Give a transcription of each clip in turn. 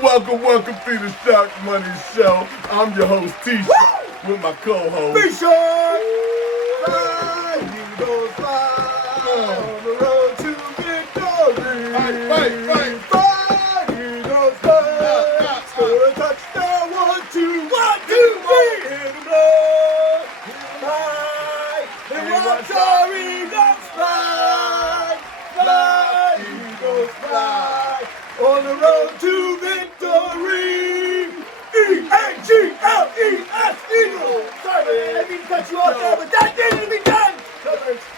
Welcome to the Sharkmoney Show. I'm your host, T-Shark, with my co-host, B-Shark! Fly, Eagles, fly on the road to victory. Fight. Fly, Eagles, fly. Score a touchdown, 1, 2, 1, 2, 3. In the blood, fly, and watch our Eagles fly. Fly, Eagles, fly on the road to victory. E-A-G-L-E-S, Eagles. Sorry, man, I didn't cut you off there, but that needed to be done.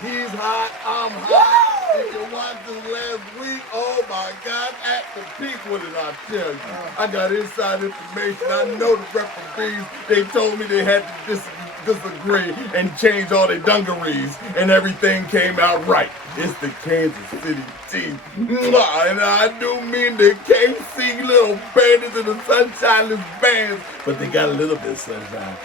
He's hot, I'm hot. If you watched this last week, oh my God, at the peak, what did I tell you? I got inside information. I know the referees, they told me they had to disagree and change all their dungarees, and everything came out right. It's the Kansas City team. And I do mean the KC little bandits and the sunshineless bands, but they got a little bit of sunshine.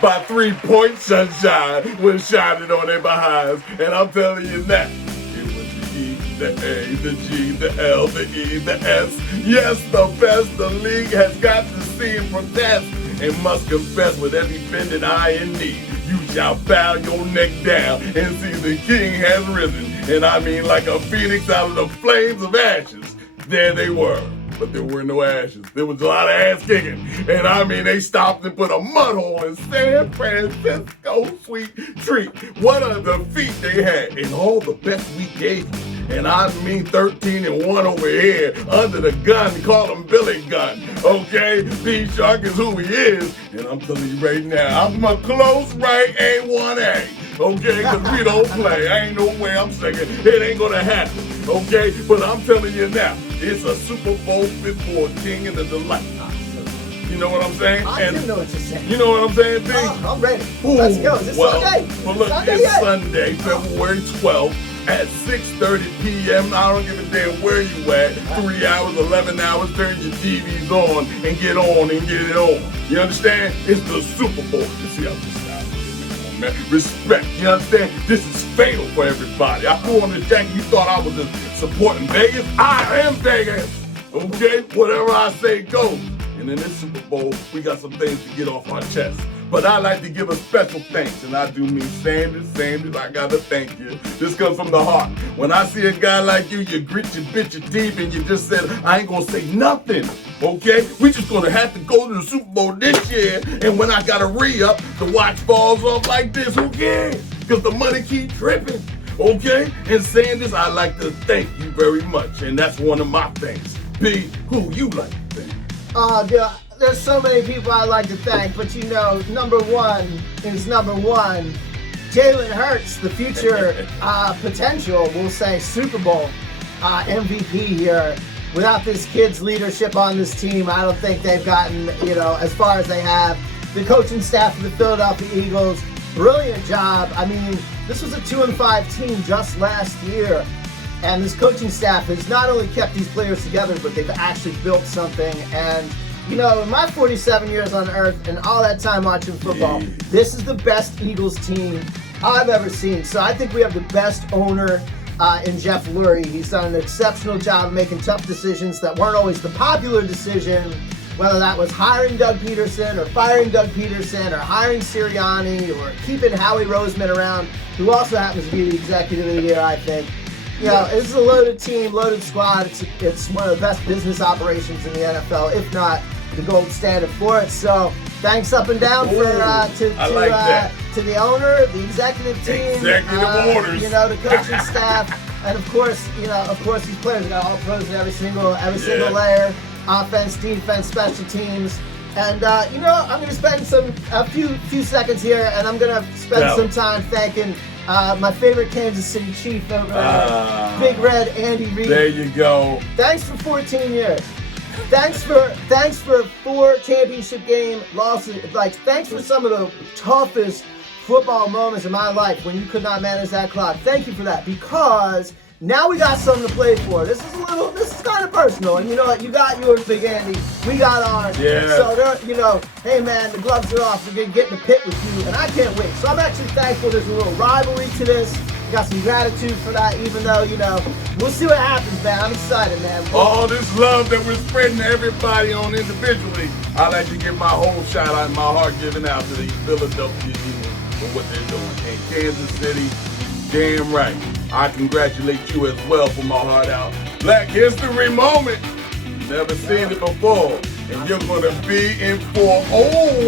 By 3-point sunshine was shining on their behinds. And I'm telling you that. It was the E, the A, the G, the L, the E, the S. Yes, the best the league has got to see and protest, and must confess with every bended eye and knee. You shall bow your neck down and see the king has risen. And I mean like a phoenix out of the flames of ashes. There they were, but there were no ashes. There was a lot of ass kicking. And I mean, they stopped and put a mud hole in San Francisco sweet treat. What a defeat they had. And all the best we gave them. And I mean 13-1 over here under the gun, call him Billy Gunn. Okay, B-Shark is who he is. And I'm telling you right now, I'm a close right A1A. Okay, because we don't play. I ain't no way I'm singing. It ain't gonna happen. Okay, but I'm telling you now, it's a Super Bowl fit for a king and a delight. You know what I'm saying? I do know what you're saying. You know what I'm saying, B? I'm ready. Let's go. Is this Sunday? Well, look, it's Sunday, February 12th. At 6:30 p.m., I don't give a damn where you at. 3 hours, 11 hours, turn your TVs on and get it on. You understand? It's the Super Bowl. You see how this sounds, man? Respect, you understand? This is fatal for everybody. I threw on the jacket, you thought I was just supporting Vegas? I am Vegas, okay? Whatever I say goes. And in this Super Bowl, we got some things to get off our chest. But I like to give a special thanks, and I do mean Sanders, I gotta thank you. This comes from the heart. When I see a guy like you, you grit your bitch your teeth and you just said, I ain't gonna say nothing, okay? We just gonna have to go to the Super Bowl this year, and when I gotta re-up, the watch falls off like this, who cares? Because the money keep tripping, okay? And Sanders, I like to thank you very much, and that's one of my thanks. B, who you like to thank? There's so many people I like to thank, but you know, number one is number one. Jalen Hurts, the future potential, we'll say Super Bowl MVP here. Without this kid's leadership on this team, I don't think they've gotten, as far as they have. The coaching staff of the Philadelphia Eagles, brilliant job. I mean, this was a 2-5 team just last year. And this coaching staff has not only kept these players together, but they've actually built something. And in my 47 years on earth and all that time watching football, this is the best Eagles team I've ever seen. So I think we have the best owner in Jeff Lurie. He's done an exceptional job of making tough decisions that weren't always the popular decision, whether that was hiring Doug Peterson or firing Doug Peterson or hiring Sirianni or keeping Howie Roseman around, who also happens to be the executive of the year, I think. This is a loaded team, loaded squad. It's one of the best business operations in the NFL, if not the gold standard for it. So thanks up and down to the owner, the executive team, orders, the coaching staff, and of course these players have got all pros in every single layer: offense, defense, special teams. And I'm going to spend a few seconds here, and I'm going to spend some time thanking my favorite Kansas City Chief over Big Red Andy Reid. There you go. Thanks for 14 years. Thanks for 4 championship game losses. Thanks for some of the toughest football moments in my life when you could not manage that clock. Thank you for that, because now we got something to play for. This is kind of personal, and you know what? You got yours, Big Andy. We got ours. Yeah. So hey man, the gloves are off. We're gonna get in the pit with you, and I can't wait. So I'm actually thankful there's a little rivalry to this. got some gratitude for that, even though, we'll see what happens, man. I'm excited, man. All this love that we're spreading to everybody on individually, I'd like to give my whole shout out and my heart giving out to the Philadelphia Eagles for what they're doing. And Kansas City, damn right. I congratulate you as well from my heart out. Black History Moment. Never seen it before. And you're going to be in for a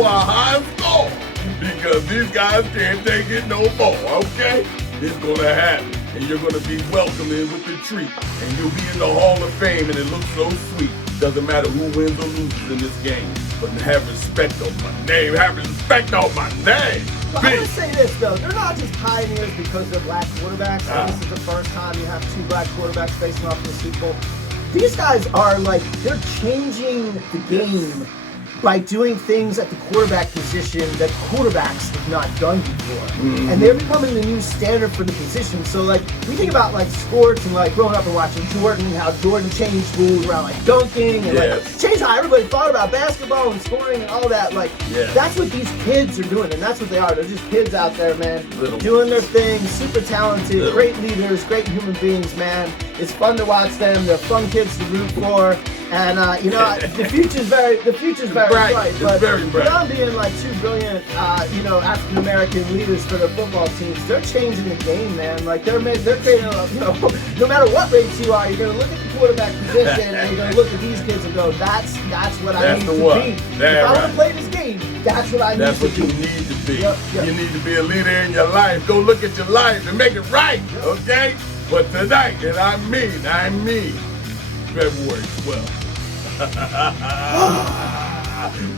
high score because these guys can't take it no more, okay? It's going to happen. And you're going to be welcomed in with the treat. And you'll be in the Hall of Fame, and it looks so sweet. Doesn't matter who wins or loses in this game. But have respect on my name. Have respect on my name. Well, I want to say this, though. They're not just pioneers because they're black quarterbacks. This is the first time you have two black quarterbacks facing off in the Super Bowl. These guys are they're changing the game by doing things at the quarterback position that quarterbacks have not done before. Mm-hmm. And they're becoming the new standard for the position. So we think about sports and growing up and watching Jordan, how Jordan changed rules around dunking and changed how everybody thought about basketball and scoring and all that. That's what these kids are doing, and that's what they are. They're just kids out there, man, doing their thing, super talented, great leaders, great human beings, man. It's fun to watch them. They're fun kids to root for. And the future's very bright. But it's very bright. Beyond being two brilliant, African American leaders for their football teams, they're changing the game, man. They're creating, no matter what race you are, you're gonna look at the quarterback position and you're gonna look at these kids and go, that's what I need to be. If I want to play this game, that's what I need to be. That's what you need to be. Yep. You need to be a leader in your life. Go look at your life and make it right, okay? But tonight, and I mean, February 12th.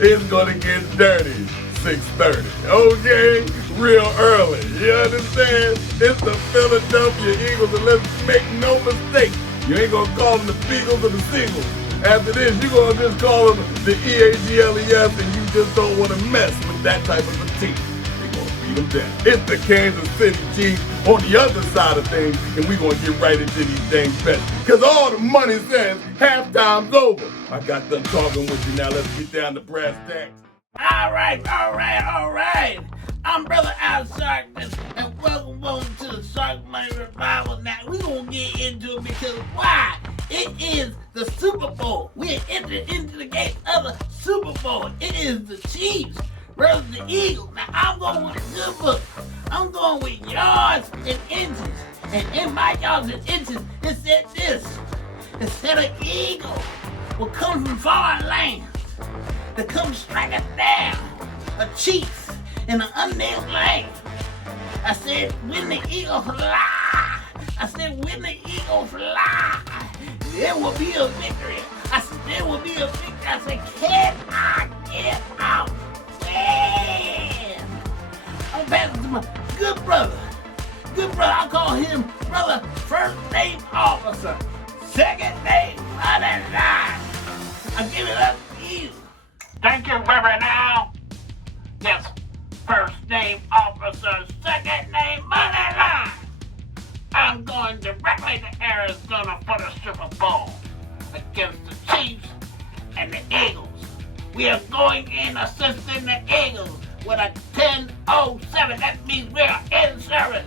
It's gonna get dirty. 6:30. Okay? Real early. You understand? It's the Philadelphia Eagles, and let's make no mistake. You ain't gonna call them the Beagles or the Seagulls. After this, you're gonna just call them the EAGLES, and you just don't want to mess with that type of a team. Them down. It's the Kansas City Chiefs on the other side of things, and we're going to get right into these things bets. Because all the money says halftime's over. I got done talking with you. Now let's get down to brass tacks. All right. I'm Brother Al Sharkman, and welcome to the Sharkmoney Revival. Now, we're going to get into it because why? It is the Super Bowl. We are entered into the game of the Super Bowl. It is the Chiefs versus the Eagles. Now, I'm going with a good book. I'm going with yards and inches. And in my yards and inches, it said this. It said an eagle will come from foreign land to come strike us down. A chief in an unnamed land. I said, when the eagle fly. I said, when the eagle fly, there will be a victory. I said, there will be a victory. I said, can I get out? I'm passing to my good brother. I call him brother, first name officer, second name money line. I give it up to you. Thank you, Reverend Al. Yes, first name officer, second name money line. I'm going directly to Arizona for the Super Bowl against the Chiefs and the Eagles. We are going in assisting the Eagles with a 10:07. That means we are in service.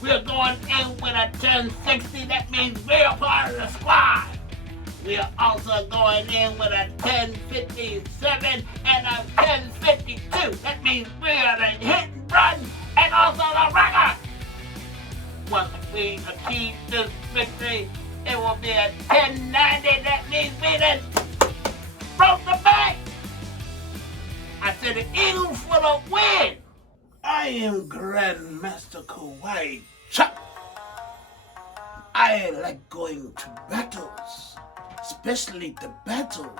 We are going in with a 10:60. That means we are part of the squad. We are also going in with a 10:57 and a 10:52. That means we are the hit and run and also the record. Once we achieve this victory, it will be a 10:90. That means we then broke the bank. I said the Eagles for the win. I am Grandmaster Kawhi Chuck. I like going to battles, especially the battle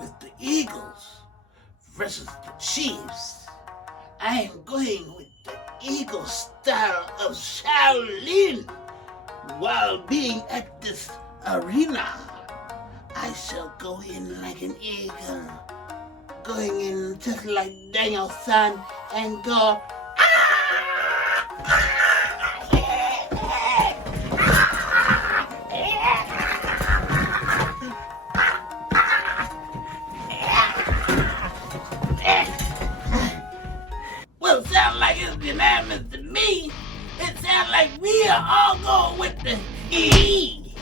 with the Eagles versus the Chiefs. I am going with the Eagle style of Shaolin. While being at this arena, I shall go in like an eagle. Going in just like Daniel's son and go, well, it sounds like it's unanimous to me. It sounds like we all go with the E-A-G-L-E-S.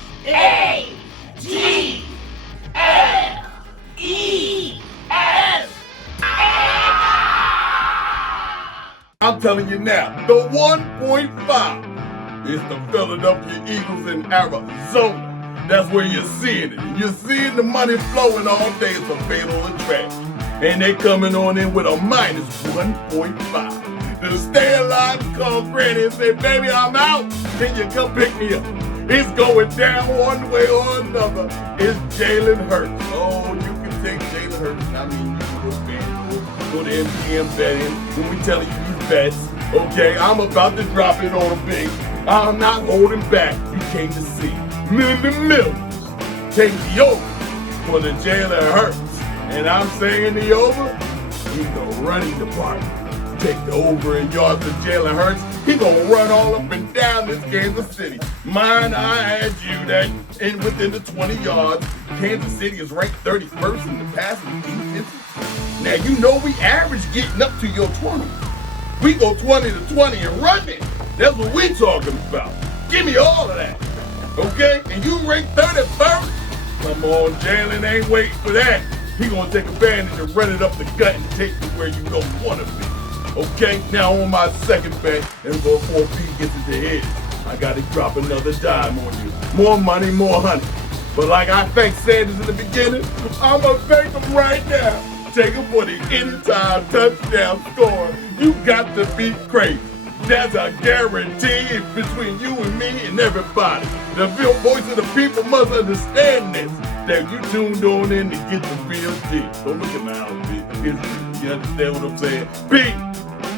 I'm telling you now, the 1.5 is the Philadelphia Eagles in Arizona. That's where you're seeing it. You're seeing the money flowing all day. It's a fatal attraction. And they coming on in with a minus 1.5. To stay alive and call Granny and say, baby, I'm out. Can you come pick me up? It's going down one way or another. It's Jalen Hurts. Oh, you can take Jalen Hurts. I mean, you can go FanDuel, go to MGM betting. When we telling you these bets, okay, I'm about to drop it on a big. I'm not holding back. You came to see millions. Take the over for the Jalen Hurts. And I'm saying the over, he's the running department. Take the over in yards of Jalen Hurts. He's going to run all up and down this Kansas City. Mine, I had you that within the 20 yards, Kansas City is ranked 31st in the passing defense. Now, you know we average getting up to your 20. We go 20 to 20 and run it. That's what we talking about. Give me all of that. Okay? And you rank 31st? Come on, Jalen ain't waiting for that. He gonna take advantage and run it up the gut and take you where you don't wanna be. Okay? Now on my second bet, and before B gets into his, I gotta drop another dime on you. More money, more honey. But like I thanked Sanders in the beginning, I'm gonna thank him right now. Take him for the anytime touchdown score. You got to be crazy. That's a guarantee between you and me and everybody. The real voice of the people must understand this. That you tuned on in to get the real deal. Don't look at my outfit. You understand what I'm saying? B,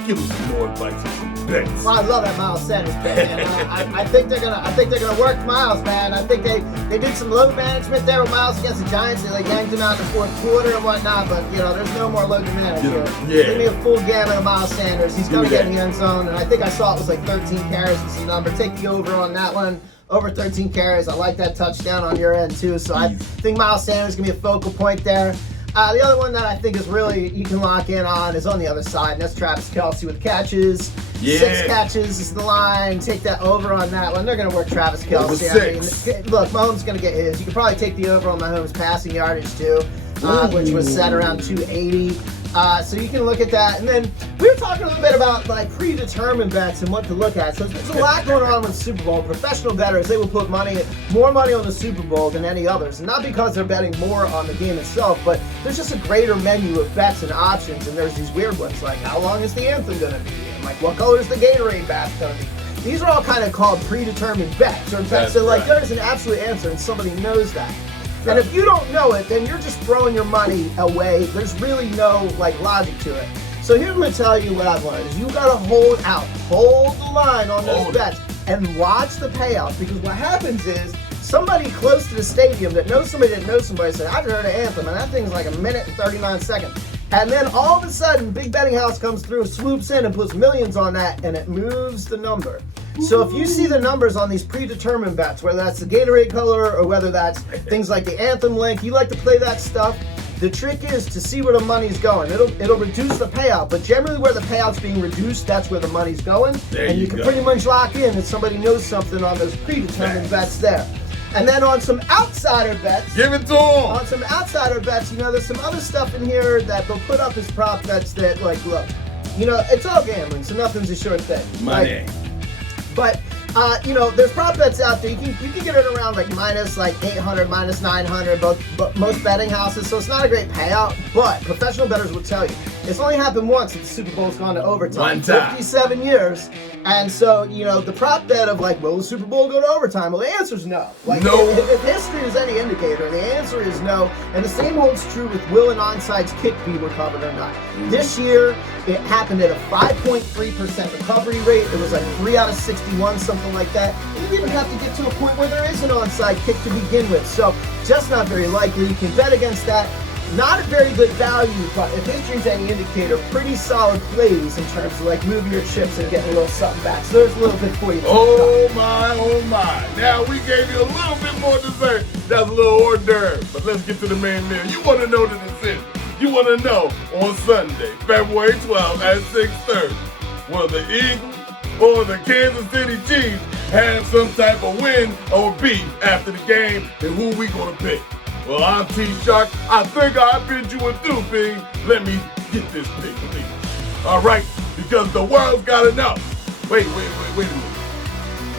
give us some more advice and some bets. Well, I love that Miles Sanders bet, man. I think they're gonna work Miles, man. I think they did some load management there with Miles against the Giants. They yanked him out in the fourth quarter and whatnot. But there's no more load to manage here. Yeah. Give me a full gamut of Miles Sanders. He's gonna get in the end zone, and I think I saw it was like 13 carries was the number. Take the over on that one. Over 13 carries. I like that touchdown on your end too. So I think Miles Sanders is gonna be a focal point there. The other one that I think is really you can lock in on is on the other side, and that's Travis Kelce with catches. Yeah. 6 catches is the line. Take that over on that one. They're going to work Travis Kelce. Over 6. I mean, look, Mahomes is going to get his. You can probably take the over on Mahomes passing yardage too, which was set around 280. So you can look at that. And then we were talking a little bit about like predetermined bets and what to look at. So there's a lot going on with the Super Bowl. Professional bettors, they will put more money on the Super Bowl than any others. And not because they're betting more on the game itself, but there's just a greater menu of bets and options. And there's these weird ones like how long is the anthem going to be? And like what color is the Gatorade bath going to be? These are all kind of called predetermined bets or bets. So like there's an absolute answer and somebody knows that. And if you don't know it, then you're just throwing your money away. There's really no logic to it. So here's what I'm gonna tell you what I've learned is you gotta hold the line on those bets and watch the payouts, because what happens is somebody close to the stadium that knows somebody that knows somebody said, I just heard an anthem, and that thing's like 1 minute and 39 seconds. And then all of a sudden, big betting house comes through, swoops in and puts millions on that, and it moves the number. So if you see the numbers on these predetermined bets, whether that's the Gatorade color or whether that's things like the anthem link, you like to play that stuff. The trick is to see where the money's going. It'll reduce the payout, but generally where the payout's being reduced, that's where the money's going. And you can pretty much lock in that somebody knows something on those predetermined bets there. And then on some outsider bets, give it to them. On some outsider bets, there's some other stuff in here that they'll put up as prop bets that, look, it's all gambling, so nothing's a sure thing. Money. But there's prop bets out there. You can get it around minus 800, minus 900, but most betting houses. So it's not a great payout. But professional bettors will tell you it's only happened once that the Super Bowl's gone to overtime. One time. 57 years. And so the prop bet of will the Super Bowl go to overtime? Well, the answer is no. No. If history is any indicator, the answer is no. And the same holds true with will an onside kick be recovered or not. This year, it happened at a 5.3% recovery rate. It was 3 out of 61, something like that. You didn't even have to get to a point where there is an onside kick to begin with. So just not very likely. You can bet against that. Not a very good value, but if history's any indicator, pretty solid plays in terms of moving your chips and getting a little something back. So there's a little bit for you. Oh my. Now we gave you a little bit more dessert. That's a little hors d'oeuvre. But let's get to the main meal. You want to know the decision. You want to know on Sunday, February 12th at 6:30, will the Eagles or the Kansas City Chiefs have some type of win or beef after the game, then who we gonna pick? Well, I'm T-Shark. I think I bid you adieu, Bing. Let me get this pick, please. All right, because the world's gotta know. Wait a minute.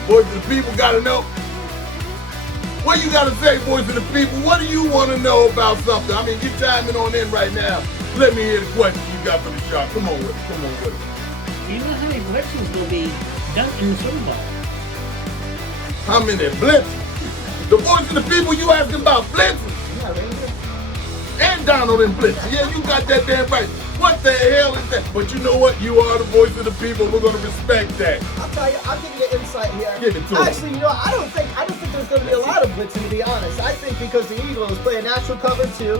Voice of the people gotta know. What you gotta say, voice of the people? What do you want to know about something? I mean, get timing on in right now. Let me hear the question you got for the Shark. Come on with it. Come on with it. Do you know how many blitzes will be done in the Super Bowl? How many blitzes? The voice of the people, you asking about blitzes? And Donald and blitzes. Yeah, you got that damn right. What the hell is that? But you know what? You are the voice of the people. We're gonna respect that. I'll tell you. I'll give you the insight here. Give it to him. Actually, you know, I don't think there's going to be a lot of blitzing, to be honest. I think because the Eagles play a natural cover 2,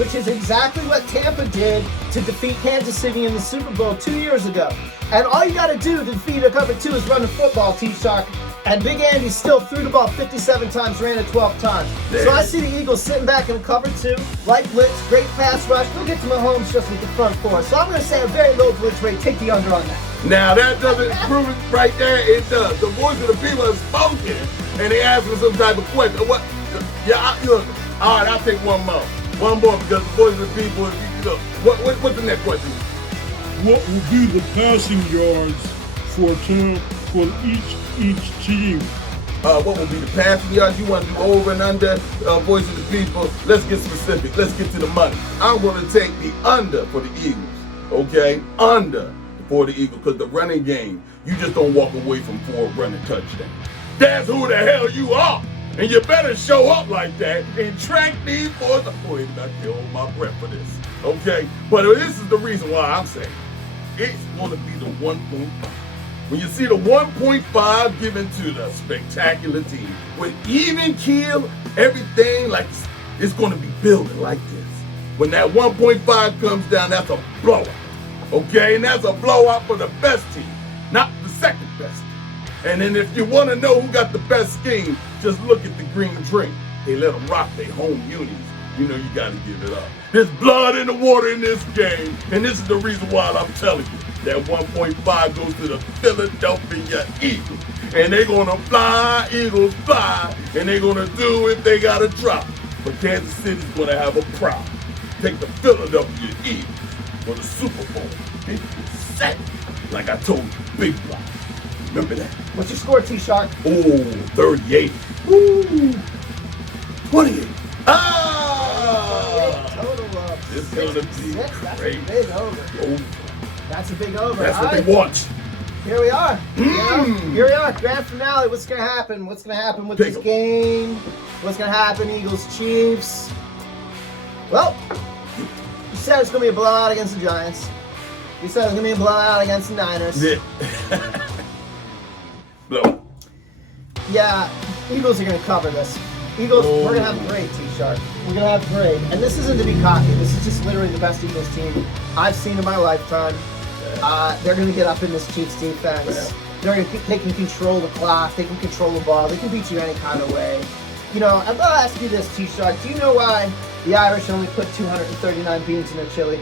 which is exactly what Tampa did to defeat Kansas City in the Super Bowl 2 years ago. And all you got to do to defeat a cover 2 is run the football, T-Shark. And Big Andy still threw the ball 57 times, ran it 12 times. Yeah. So I see the Eagles sitting back in a cover 2, light blitz, great pass rush. They'll get to Mahomes just with the front 4. So I'm going to say a very low blitz rate. Take the under on that. Now that doesn't prove it right there. It does. The voice of the people has spoken, and they asking some type of question. What? Yeah, look. All right, I'll take one more. One more because the voice of the people. You know, what's the next question? What will be the passing yards for each team? What will be the passing yards? You want to do over and under? Voice of the people. Let's get specific. Let's get to the money. I'm going to take the under for the Eagles. Okay, under for the Eagles because the running game, you just don't walk away from 4 running touchdowns. That's who the hell you are. And you better show up like that and track these boys. Boy, I can hold my breath for this. Okay? But this is the reason why I'm saying it's going to be the 1.5. When you see the 1.5 given to the spectacular team, with even keel, everything like it's going to be building like this. When that 1.5 comes down, that's a blowout. Okay? And that's a blowout for the best team, not the second best team. And then if you want to know who got the best scheme, just look at the green drink. They let them rock their home unis. You know you got to give it up. There's blood in the water in this game, and this is the reason why I'm telling you that 1.5 goes to the Philadelphia Eagles. And they're going to fly, Eagles fly, and they're going to do if they got to drop. But Kansas City's going to have a problem. Take the Philadelphia Eagles for the Super Bowl 57. Like I told you, big block. Remember that? What's your score, T-Shark? Oh, 38. Ooh, 28. Total of It's going to be 66. That's a great. big over. That's a big over. That's All what right. they want. Here we are. Here we are. Grand finale. What's going to happen? What's going to happen with Pick this 'em. game? What's going to happen, Eagles, Chiefs? Well, you said it's going to be a blowout against the Giants. You said it's going to be a blowout against the Niners. Yeah. Blow. Yeah, Eagles are going to cover this. Eagles, Oh. we're going to have great, T-Shark. We're going to have great. And this isn't to be cocky. This is just literally the best Eagles team I've seen in my lifetime. They're going to get up in this Chiefs defense. They can control the clock. They can control the ball. They can beat you any kind of way. You know, I'll ask you this, T-Shark. Do you know why the Irish only put 239 beans in their chili?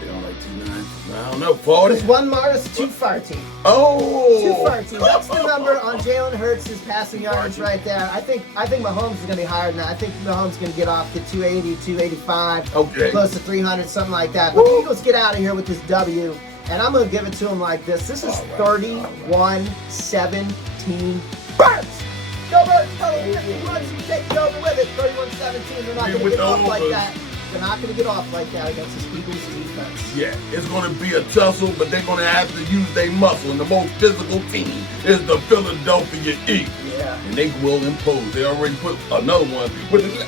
They don't like 29. I don't know. 40. It's one Mars, 2 farty. Oh. 2 farty. That's the number on Jalen Hurts' passing yards right there. I think Mahomes is going to be higher than that. I think Mahomes is going to get off to 280, 285, Okay. close to 300, something like that. But the Eagles get out of here with this W, and I'm going to give it to them like this. This is 31-17 Birds. Go Birds, total 50 runs, you take it over with it. 31-17. They're not going to get off like that. They're not going to get off like that against this Eagles defense. Yeah, it's going to be a tussle, but they're going to have to use their muscle. And the most physical team is the Philadelphia Eagles. Yeah. And they will impose. They already put another one with the...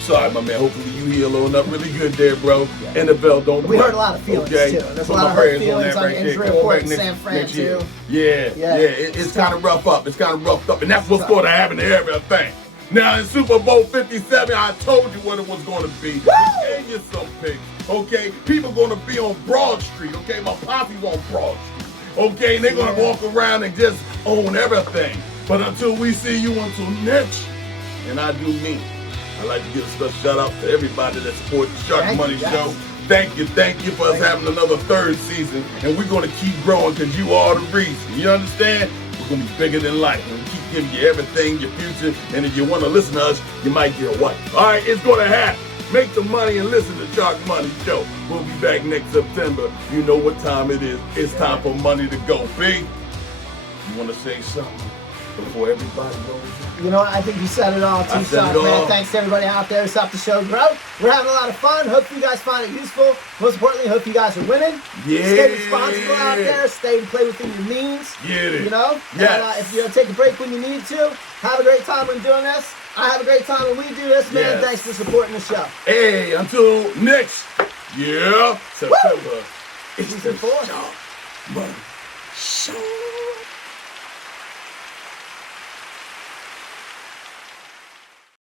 Sorry, my man. Hopefully you healing up really good there, bro. Yeah. NFL don't We play. heard a lot of feelings, okay? too. There's a Put lot my of hurt prayers feelings that on the right there. injury Come on report back in San Fran, next year. too. Yeah. Yeah. It's kind of rough up. It's kind of roughed up. And that's what's Tough. going to happen to everything. Now in Super Bowl 57, I told you what it was going to be. I gave you some picks, okay? People going to be on Broad Street, okay? My posse's on Broad Street, okay? And they're going to walk around and just own everything. But until we see you until next year, and I do mean, I'd like to give a special shout out to everybody that supports the Thank Sharkmoney you, show. guys. Thank you for us having another third season. And we're going to keep growing because you are the reason. You understand? We're going to be bigger than life. And we keep giving you everything, your future. And if you want to listen to us, you might get a wife. All right, it's going to happen. Make the money and listen to Sharkmoney Show. We'll be back next September. You know what time it is. It's time for money to go. B, you want to say something before everybody goes? You know what? I think you said it all too, Shark, man. Thanks to everybody out there who's helped the show grow. We're having a lot of fun. Hope you guys find it useful. Most importantly, hope you guys are winning. Yeah. Stay responsible out there. Stay and play within your means. Get it. You know? Yes. And if you take a break when you need to, have a great time when doing this. I have a great time when we do this, man. Yes. Thanks for supporting the show. Hey, until next year, September. It's Season the 4. Sharkmoney Show.